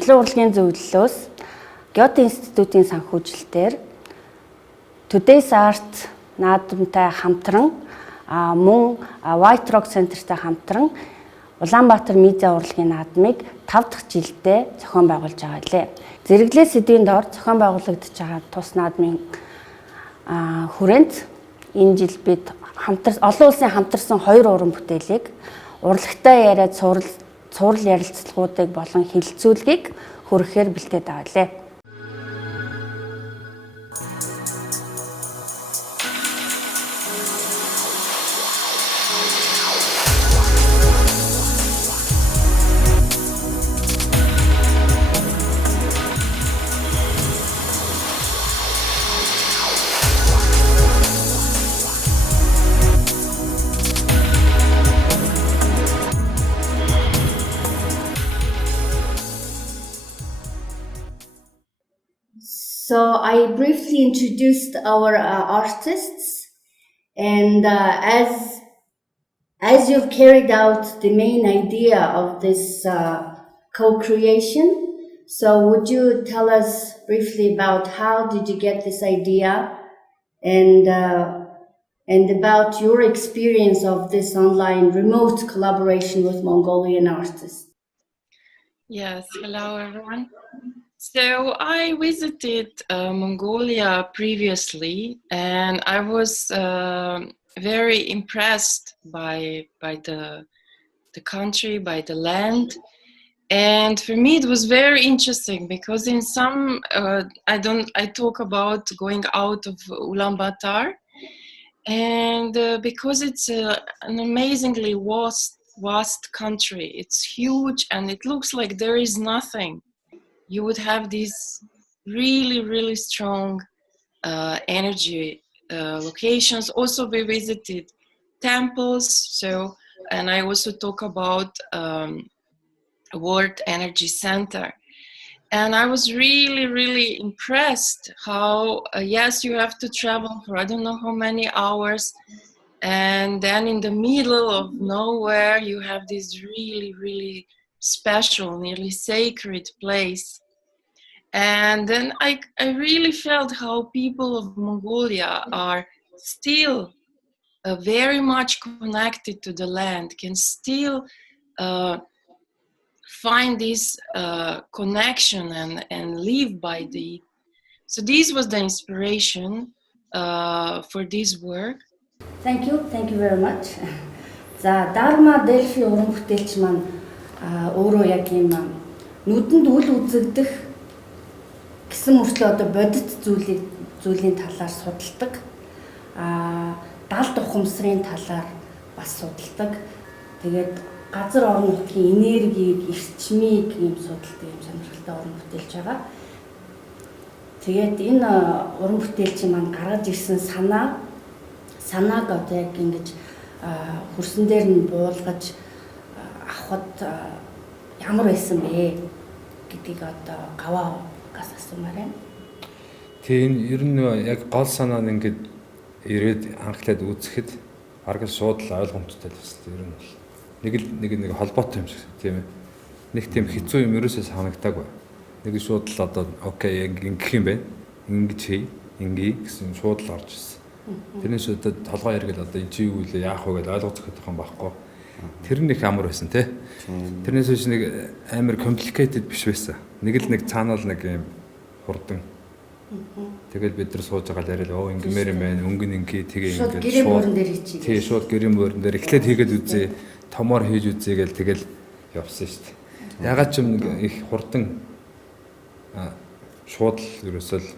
Монголын урлагийн зөвлөлөөс Геото институтийн санхүүжилтээр Today's Art Наадамтай хамтран мөн White Rock Center-тай хамтран Улаанбаатар медиа урлагийн наадмыг 5 дахь жилдээ зохион байгуулж байгаа лээ. Зэрэглээ сэдвийн доор зохион байгуулагдаж байгаа тус наадмын хүрээнд энэ жил бид олон улсын хамтарсан 2 уран бүтээлийг урлагтай яриад цуврал ярилцлагуудыг болон хилцүүлгийг хүргэхээр бэлдээд байгаа лээ. So I briefly introduced our artists, and as you've carried out the main idea of this co-creation, so would you tell us briefly about how did you get this idea, and about your experience of this online remote collaboration with Mongolian artists? Yes, hello everyone. So I visited Mongolia previously, and I was very impressed by the country, by the land. And for me, it was very interesting because in some I talk about going out of Ulaanbaatar, and because it's an amazingly vast country. It's huge, and it looks like there is nothing. You would have these really strong energy locations. Also, we visited temples. And I also talk about World Energy Center. And I was really impressed how, yes, you have to travel for I don't know how many hours. And then in the middle of nowhere, you have this really special, nearly sacred place. And then I really felt how people of Mongolia are still very much connected to the land, can still find this connection and live by the. So this was the inspiration for this work. Thank you very much. За Дарма Дельфи уран бүтээлч маань өөрөө яг юм нүдэнд үл үзэгдэх гэсэн мөртлөө одоо бодит зүйлийн талаар судалдаг. Далд ухамсарын талаар бас судалдаг. Тэгээд газар орон нутгийн энергийг, эрчмийг юм судалдаг юм сонирхолтой уран бүтээлч байгаа. Тэгээд энэ уран бүтээлч маань гаргаж ирсэн санааг одоо яг ингэж хөрсөн дээр нь буулгаж авахд ямар байсан бэ гэдгийг одоо Гаваагаас асуумаар байна. Тийм ер нь яг гол санаа нь ингэж ирээд анхлаад үзэхэд арга шууд л ойлгомжтой л байна. Ер нь нэг холбоотой юм шиг тийм ээ. Нэг тийм хэцүү юм ерөөсөө санагдаагүй. Нэг шууд л одоо окей ингэх юм байна. Ингэж хий, ингээ гэсэн шууд л орж ирсэн. Тэрнээс одоо толгой яргал одоо энэ чи юу вэ яах вэ гэж ойлгох зохиох юм байхгүй. Тэр нь их амар байсан тий. Тэрнээс биш нэг амар complicated биш байсан. Нэг цаанаа л нэг юм хурдан. Тэгэл бид нар сууж байгаа л яриад ингэмээр юм байна. Өнгөн ингээ тэгээ ингээ гэрээ мөрөн дээр хийчихээ. Тий шууд гэрээ мөрөн дээр эхлээд хийгээд үзье. Томоор хийж үзье гэл тэгэл явсан шүү дээ. Ягаад ч юм их хурдан шууд л ерөөсөл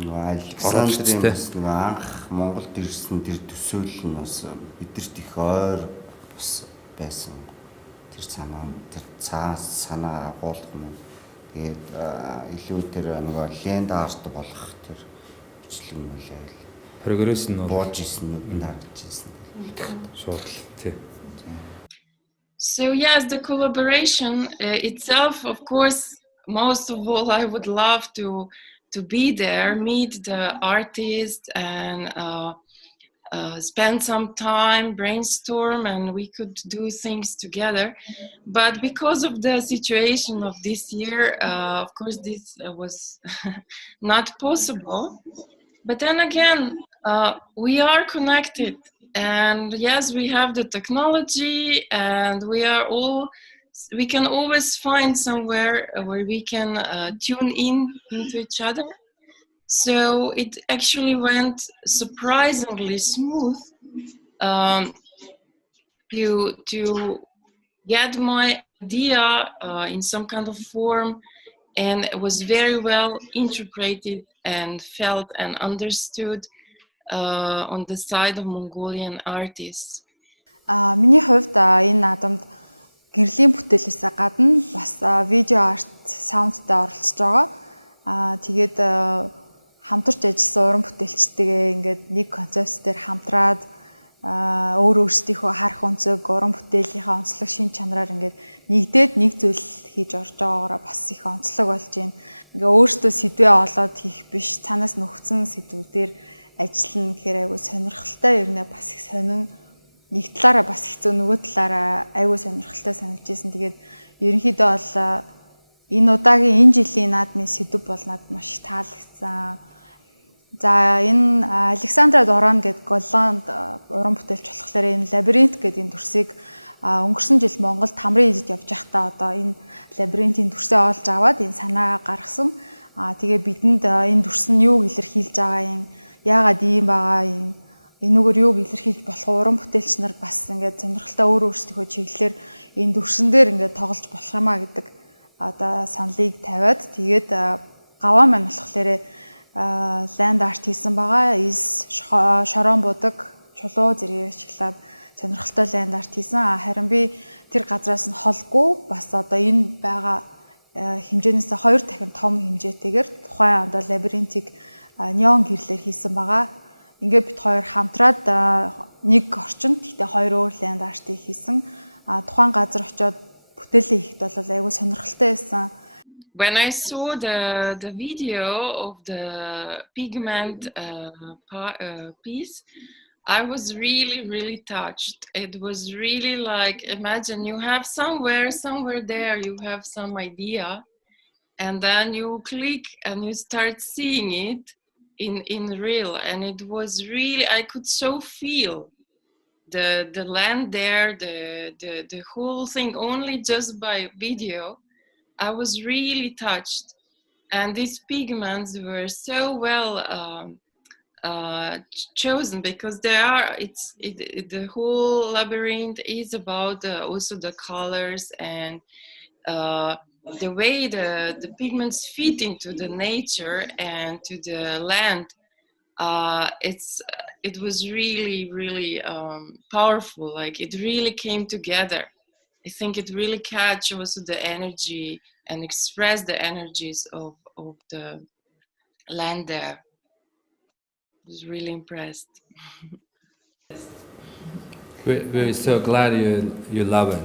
Александрын анх Монголд ирсэн тэр төсөөлөл нь бас бидэрт их ойр бас байсан. Тэр санаа агуулга нь. Тэгээд илүү тэр нөгөө ленд арт болох тэр бичлэг мөлий. Прогресс нь бууж исэн нь харагдаж ирсэн. Шууд тий. So yes, the collaboration itself, of course, most of all, I would love to be there, meet the artists, and spend some time, brainstorm, and we could do things together. But because of the situation of this year, of course, this was not possible. But then again, we are connected. And yes, we have the technology, and we can always find somewhere where we can tune into each other. So it actually went surprisingly smooth to get my idea in some kind of form, and it was very well interpreted and felt and understood on the side of Mongolian artists. Миний хувьд энэ наадамд гэрлийн бүтээлээсээ гадна бас видео арт саундтай оролцож байгаа. Тэгээд хамтарч ажилласан уран бүтээлчтэйгээ ингээд нэг концепт дээр хамтраад өөрсдийнхөө харах өнцөг, уран бүтээлийнхээ онцлог шин чанараар ингээд нэгдээд нэг зүйл хийж орж байгаагаараа бас их онцлог болж байна. Ингээ өөртөө сэдвээ олоод хийх биш, цаанаас нөхцөн сэдвүүдээр ажиллана гэхээр айгүй сонирхолтой юм нэ бас их сонин. Нэг талаараа бас хэцүү, нөгөө талаараа айгүй сонирхолтой санагдчихсэн. Тэгээд ерөнхийдөө бол энэ удаагийн энэ жилийн наадмын сэдв бол надад маш таалагдсан. За энэ Aleksandra Dorann гэдэг Голланд уран бүтээлч болохоор энэ лабиринт гэдэг энэ төрсийг өнгөрсөн жил Монголд хамрын эзэд явж байхдаа одоо энэ лабиринтийн төрсөө олж аваад энэ санаа гаргасан. Тэгээ бидэнд энэ төрс нь юу илэрхийлж байгаа юм, яагаад ийм байгаа юм, энүүгээр юуг илэрхийлж болох уран бүтээлч нар бас ингээд сонирхолтой өөрсдийнхөө чиглэлээр энэ төрсөн дээр ингээд тоглож болох юмаа гэдэг одоо саналыг тавиад тэгээд гаваа маань болохоор land art хийсэн байгаа. Шорон будаг, чулуу зэрэг ашиглаад сонирхолтой land art хийсэн. Харин би тэр газраас нь холгүй бас одоо энэ байгаа хэмжээнээс 2 дахин том хэмжээтэйгээр тухайн одоо лабиринтийг неон гэрлээр хийсэн байгаа. Ингээд бид хоёр хамтраад нэг орчинд тэгтээ 2 өөр land art-ыг хийсэн. Тухайн газар очиод бүтээлээ хийхэд бол айгүй сонирхолтой байсан. When I saw the video of the pigment piece, I was really touched. It was really like, imagine you have somewhere there, you have some idea, and then you click and you start seeing it in real, and it was really, I could so feel the land there, the whole thing, only just by video. I was really touched, and these pigments were so well chosen because the whole labyrinth is about also the colors and the way the pigments fit into the nature and to the land. It was really powerful. Like it really came together. I think it really catch also the energy and express the energies of the land there. I was really impressed. We're so glad you love it.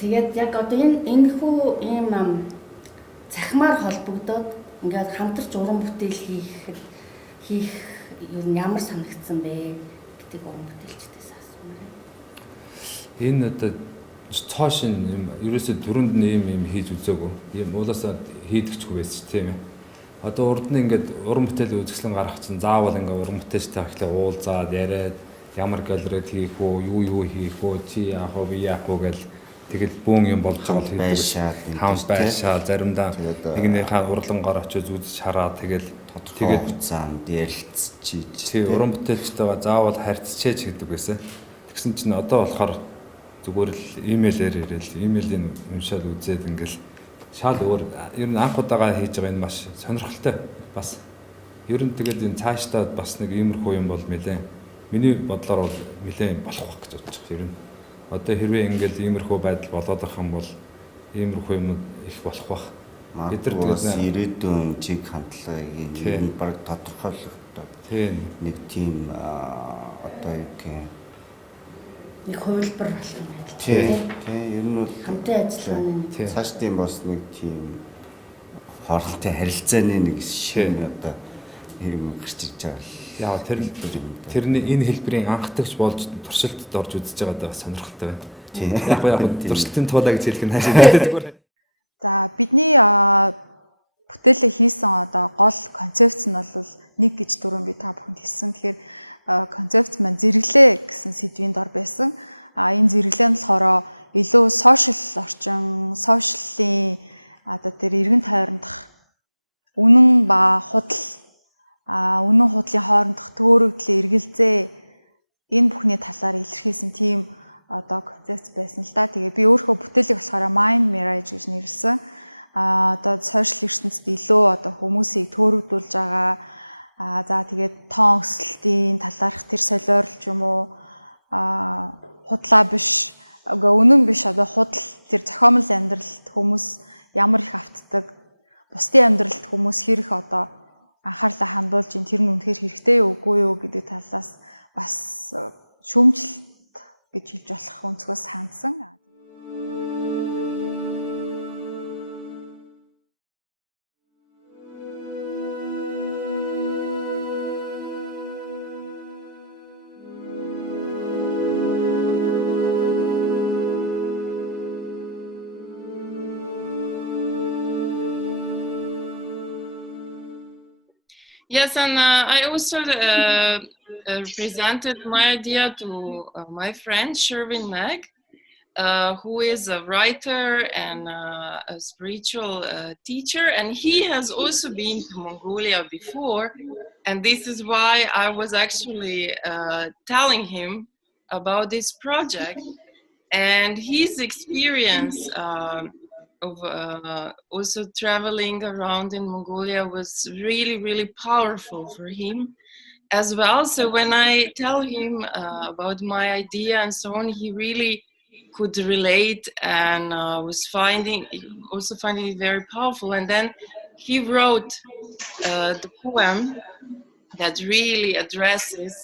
Тэгээд яг одоо энэ хүү ийм цахимаар холбогдоод ингээд хамтарч уран бүтээл хийх юу ямар санагдсан бэ гэдэг уран бүтээлчдээс асуумаар. Энэ одоо цоошин юм ерөөсөө дөрөнд нь ийм хийж үзээгүй. Ийм уулаасаа хийдэгчгүй байсан ч тийм ээ. Одоо урд нь ингээд уран бүтээл үзэсгэлэн гаргах чинь заавал ингээд уран бүтээлчтэй ахлаа уулзаад яриад ямар галерейд хийх үү, юу хийх үү, чи яах вэ, яах вэ гэл тэгэл бүүн юм болж байгаа л хийдэг. Хаан байшаа заримдаа нэгнийхээ урлангоор очиж үзэж хараа тэгэл хугацаанд ярилцчих. Тий уран бүтээлчтэйгээ заавал харьцчээч гэдэг байсан. Тэгсэн чинь одоо болохоор зүгээр л имэйлээр ирээл имэйлийн уншаад үзээд ингээл шал өөр ер нь анх удаага хийж байгаа энэ маш сонирхолтой бас ер нь тэгээд энэ цаашдаа бас нэг иймэрхүү юм бол нэлээ миний бодлоор бол нэлээ болох байх гэж бодож байгаа. Ер нь одоо хэрвээ ингээл иймэрхүү байдал болоод ах юм бол иймэрхүү юм их болох байх. Бид нар тэгээд ирээдүйн чиг хандлагыг энэ баг тодорхойлогдоод нэг тийм одоо юу гэх нэг хувилбар болох юм байна. Тийм ер нь бол хамтын ажиллагааны цааш тийм бас нэг тийм хоорондын харилцааны нэг шин одоо юм гарч ирж байгаа. Яа тэрний энэ хэлбэрийн анхдагч болж туршилтд орж үзэж байгаад сонирхолтой байна. Тийм. Яг туршилтын туулаа гэж хэлэх нь хаашаа зүгээр. За бидний бүтээлээ хийсэн одоо гол концепц нь бол 1 гэж дөрөв би та бүхэнд хэлсэн. Тэгэхээр концепц маань зэрэглээ гэсэн сэдвийн дор байсан. Энэ зэрэглээ нь болохоор илүү сошиал орчин, сошиалын одоо тэр эргэн тойрондох үнэн ба худал үнэн худлын хоорондох төөрөгдлийн эргэлзээ энэ бүхний талаар илэрхийлсэн тийм одоо концепц байсан л да. Тэгээ би өөрийнхөө бүтээлийг болохоор Mirage гэж нэрлсэн. Одоо сошиал ертөнцид илүү одоо хүмүүсийг төөрөгдүүлж байгаа. За тэгээд тоон өсөлтийн талаарх тэр солиорлч юм уу худлаа биш, үнэн биш одоо худал тэр зохиомл амьдралд хүмүүс ямар их автдаг, бусдын амьдралд хүмүүс хэрэг одоо анхаарлаа хандуулж ин тэр нь үнэхээр хэрэгтэй юу үгүй юу гэдэг талаас бас шүүмжлэлт гэж хэлж болох өнцгөөс хандсан. Yes, and I also presented my idea to my friend Sherwin Meg, who is a writer and a spiritual teacher, and he has also been to Mongolia before, and this is why I was actually telling him about this project, and his experience of also traveling around in Mongolia was really powerful for him as well. So when I tell him about my idea and so on, he really could relate and was finding it very powerful. And then he wrote the poem that really addresses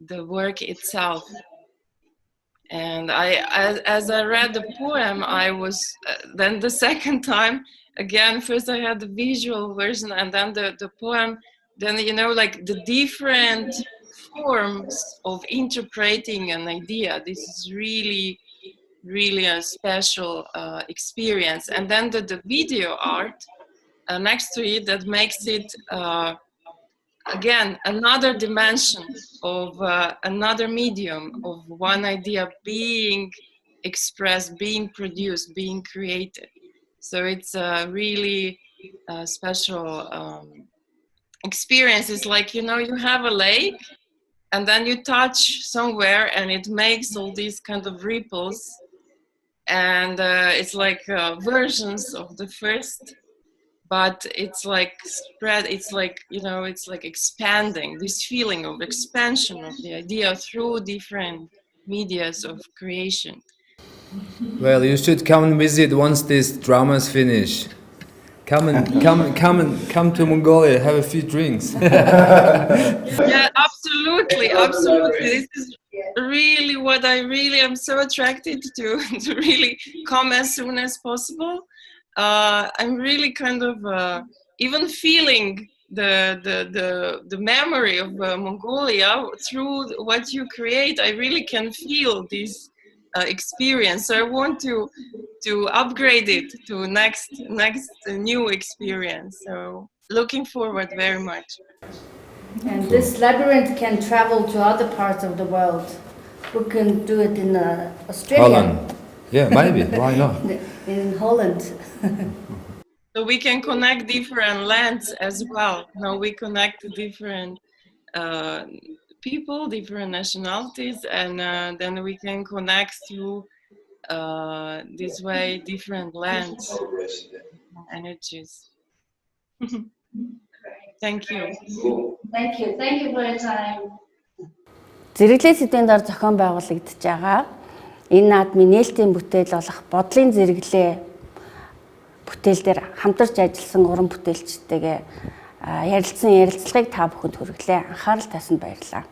the work itself. And as I read the poem, I was then the second time again. First I had the visual version, and then the poem. Then like the different forms of interpreting an idea. This is really a special experience. And then the video art next to it that makes it. Again, another dimension of another medium of one idea being expressed, being produced, being created. So it's a really special experience. It's like, you have a lake and then you touch somewhere and it makes all these kind of ripples. And it's like versions of the first. But it's like spread, it's like expanding, this feeling of expansion of the idea through different medias of creation. Well, you should come and visit once this drama is finished. Come to Mongolia, have a few drinks. Yeah, absolutely. This is really what I really am so attracted to really come as soon as possible. I'm really kind of even feeling the memory of Mongolia through what you create. I really can feel this experience. So I want to upgrade it to next new experience. So looking forward very much. And this labyrinth can travel to other parts of the world. We can do it in Australia. Olon. Yeah, maybe. Why not? In Holland. So we can connect different lands as well. Now we connect different people, different nationalities, and then we can connect through this way different lands, energies. Thank you. Thank you for your time. Зэрэглээ сэдвийн дор зохион байгуулагдж байгаа энэ наадмын нээлтийн бүтээл болох бодлын зэрэглээ бүтээлээр хамтарч ажилласан уран бүтээлчтэйгээ ярилцсан ярилцлагыг та бүхэнд хүргэлээ. Анхаарал татсанд баярлалаа.